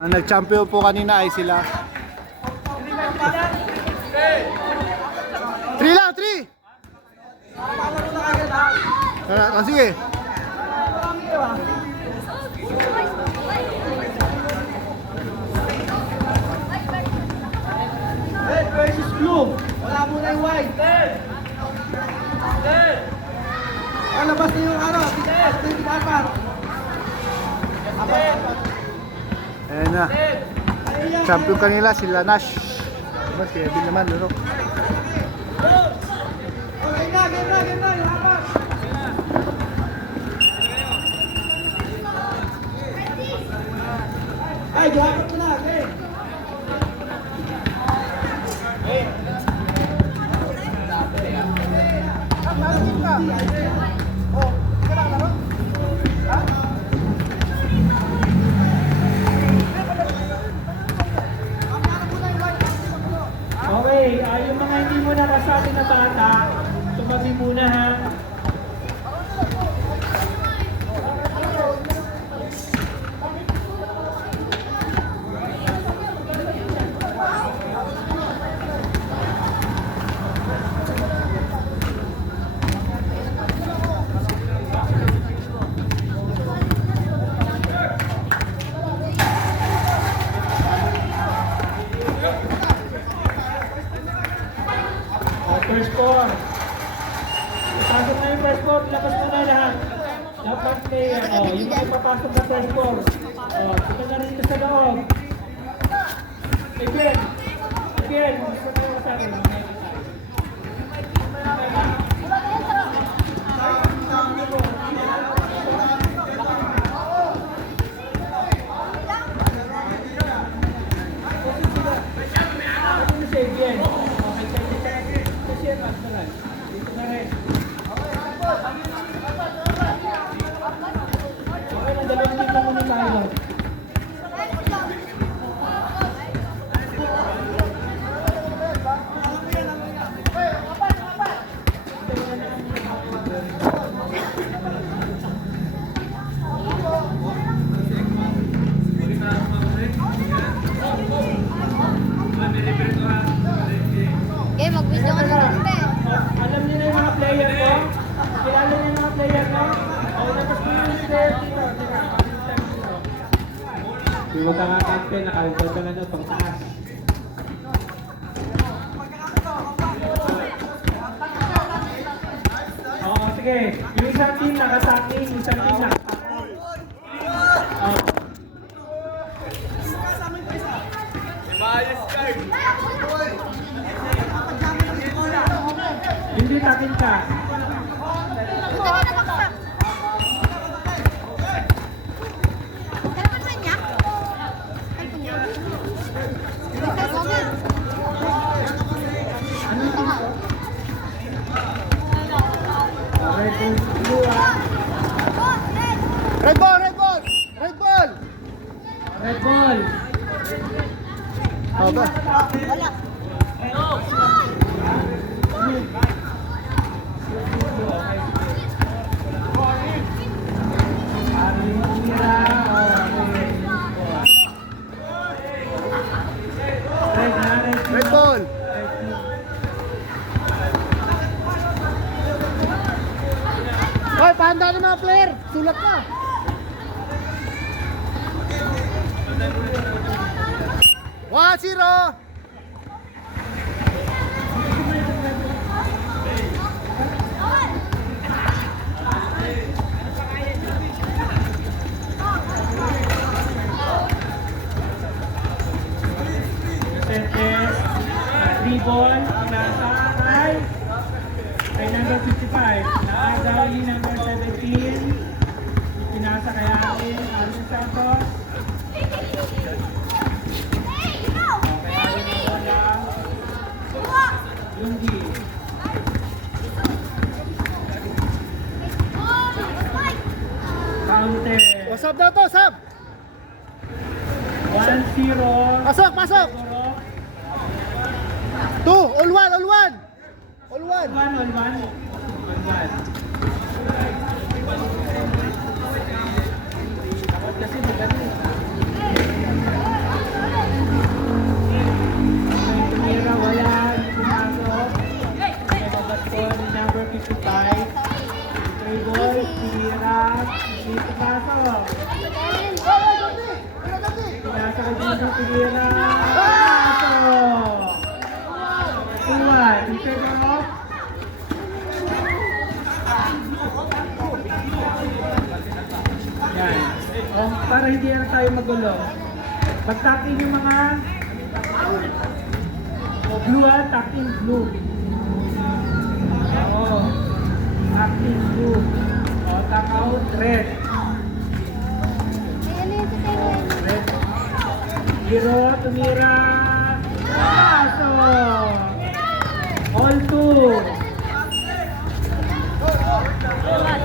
Ang nag-champion po kanina ay sila. 3 lang, 3! Sige. Red versus blue. Wala muna yung white. Red! Labas na yung ano. Red! Dapat. Ayan na. Champion kanila sila Nash. Diba si Evan naman, laro. Okay na, game na. Lapat. Ay, dapat mo na. Okay. Okay, yung mga hindi mo nakasabi na bata, tumabi muna ha. First score. Pasok na yung first score, labas mo na lahat. Dapat may, yung mga papasok na first score. Kita na rin ito sa loob. Again. Gusto ko yung sa akin. Mag-video ka na rin eh. Alam niyo na yung mga player ko? Kilala niyo yung mga player ko? Tapos ko yung player dito. Huwag ka nga campaign, nakaligod ka na doon pang taas. Oo, sige. Yung isang team nakasacking, yung isang team nakasacking. Hindi takin ka. Punta na nakaksak. Dapat sa niya? Ay, punya. Ito, Somer. Red bull, blue ah. Red ball! Red ball! Red ball. Okay. Wala. Red ball! Hoy, pahanda ng mga player! Sulat ka! 1-0! Ball, nasa kay number 55, nakadali number 17, pinasa kay Alvin Santos. Okay, Alvin Bola, Lungi. Counter. Sab daw to, sab! 1-0. Pasok, pasok! 2, all one! All one. Dapat kasi magaling. Tira. Pasok! 2-1. In favor of? Yan. Oh, para hindi na tayo magulo. Pag-tuck-in yung mga blue tuck-in blue. Oo. Tuck-in blue. O, tuck-out red. Red. Giro, tumira. Pasok! All two.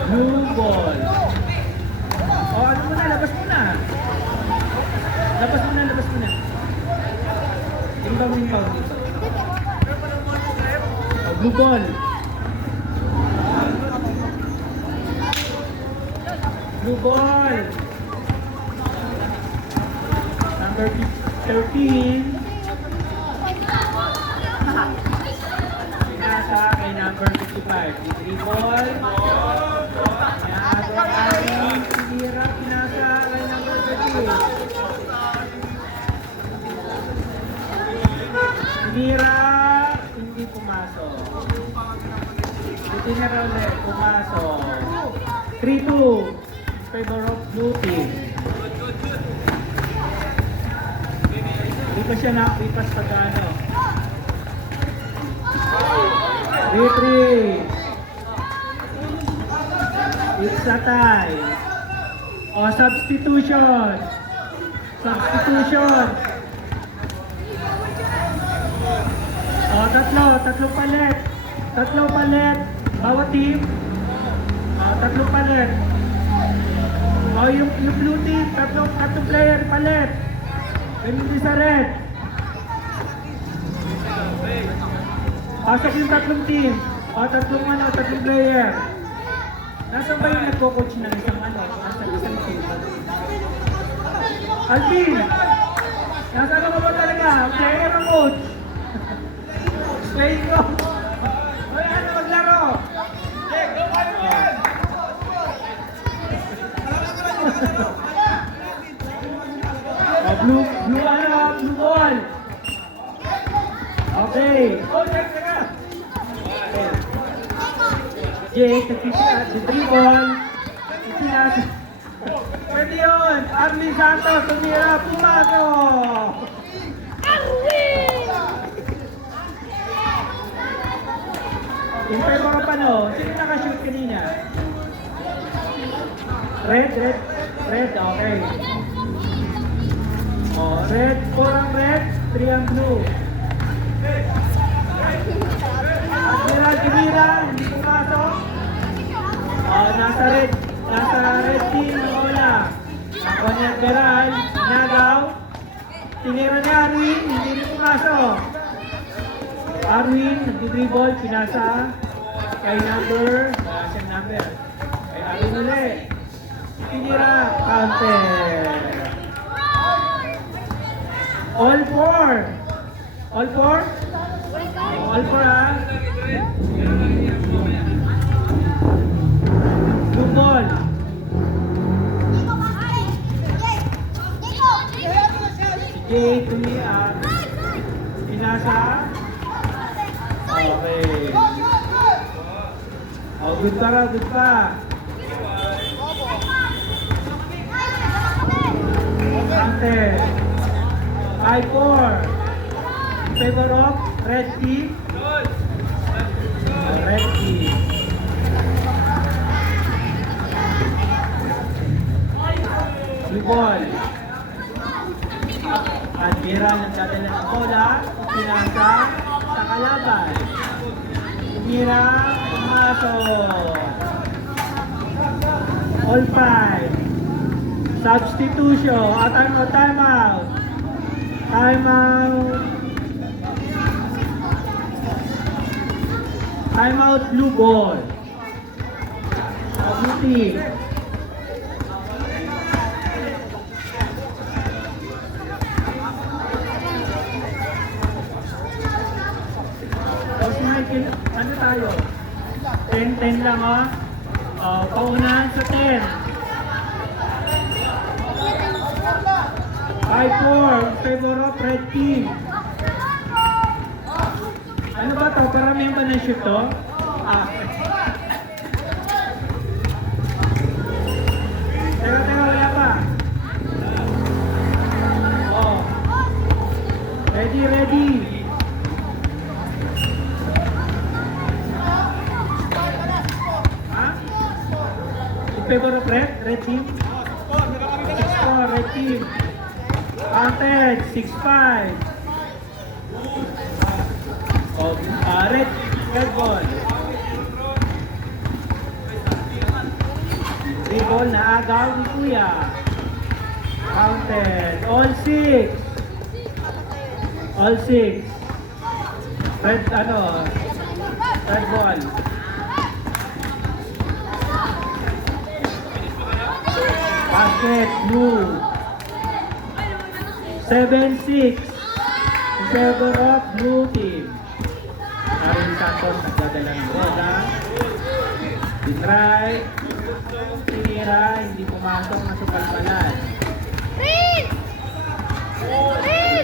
Blue ball. O, ano mo na, labas mo na. Labas mo na, labas mo na. Inbound dito. O, blue ball. Blue ball. Number 13. Pinasa kay number 55. Di three ball. Pinasa kay Pinira. Pinasa kay number 13. Pinira. Hindi pumasok. Pinira ulit. Pumasok. 3-2. Favor of blue team. Lipas siya na. Lipas pagkano. 3-3. It's a tie. O, substitution. Substitution. O, tatlong palit. Tatlong palit. Bawat team. O, tatlong palit. O, yung blue team, tatlong player palit. Ganun sa red. Pasok yung tatlong team. O, tatlong player. Nasaan ba yung nagko-coach ng isang isang team? Alvin! Nasaan ka ba talaga? Player o coach? Player ko. O, yan na maglaro. Blue ball. Okay. Jake, the three ball. Pwede yun. Arlene Santos, tumira, pumato. In favor of ano? Sino nakashoot kanina? Red, okay. Oh, red, 4 ang red, 3 ang blue. Admiral Kimira, hindi pumasok. Oh, nasa red team, wala. Ako ni Admiral, nagaw. Tinira ni Arwin, hindi rin pumasok. Arwin, nagdi-dribble, pinasa. Kay number, siyang number. Kay Arwin ulit. Tinira, counter. All four. All four? All four, ha? Blue ball. Jay, tumiak. Pinasa. Okay. Oh, good pa. Ante. 5-4. Favor of red team. Red team. Blue ball. Admira nagdadala ng bola. Pinasa sa kalaban. Admira, pumasok. All 5. Substitution. Timeout. Timeout, blue ball. Blue team. Ano tayo? 10-10 lang, ha? Paunahan sa 10. 5-4 in favor of red team. Ano ba to? Paramihan ba ng shoot to? Ah. Teka, wala pa. Oh. Ready. Ha? In favor of red team? 6-4, red team. Counted, 6-5. Oh, red ball. Red ball na agaw ni Kuya. Counted, all 6. All 6. Red ball. Basket, blue. 7-6. In favor of blue team. Aaron Santos nagdadala ng bola. Try. Tinira, hindi pumasok na sa palpalan.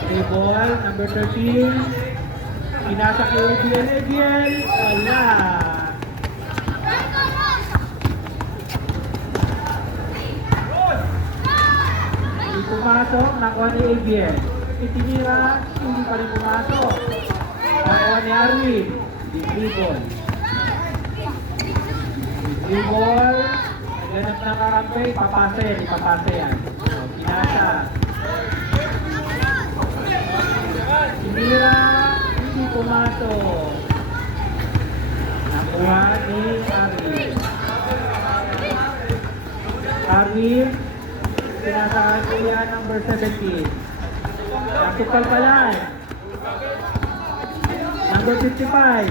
Play ball, number 13. Pinasa kay Ebiel. Wala. Hindi pumasok, nakuha ni Ebiel. Itinira, hindi pa rin pumasok. Nakuha ni Arwin. Di dribble. Naghanap ng karampe, ipapasa yan. Pinasa. Tinira, hindi pumasok. Nakuha ni Arwin. Arwin, pinasaan ko yan, number 17. Nakupal pala. Number 55.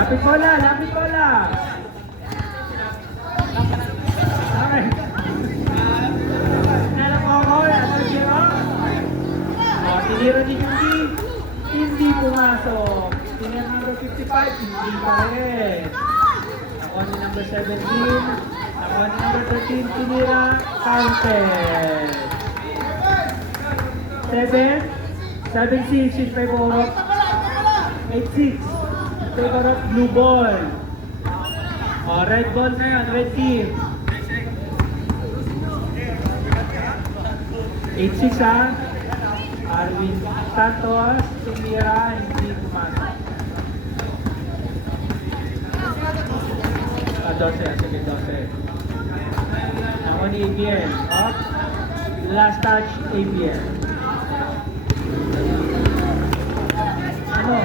Lapit bola. Okay. Tinira ni hindi pumasok. Tinira number 55, hindi pa rin. Nakuha ni number 17, nakuha ni number 13, tinira, counted. 7-6 in favor of 8-6 in favor of blue ball. Red ball ngayon, red team. 8-6 ha. Arwin Santos, tumira, hindi pumasok. 12, sige 12. Ako ni ABL. Up. Last touch, ABL. Ano?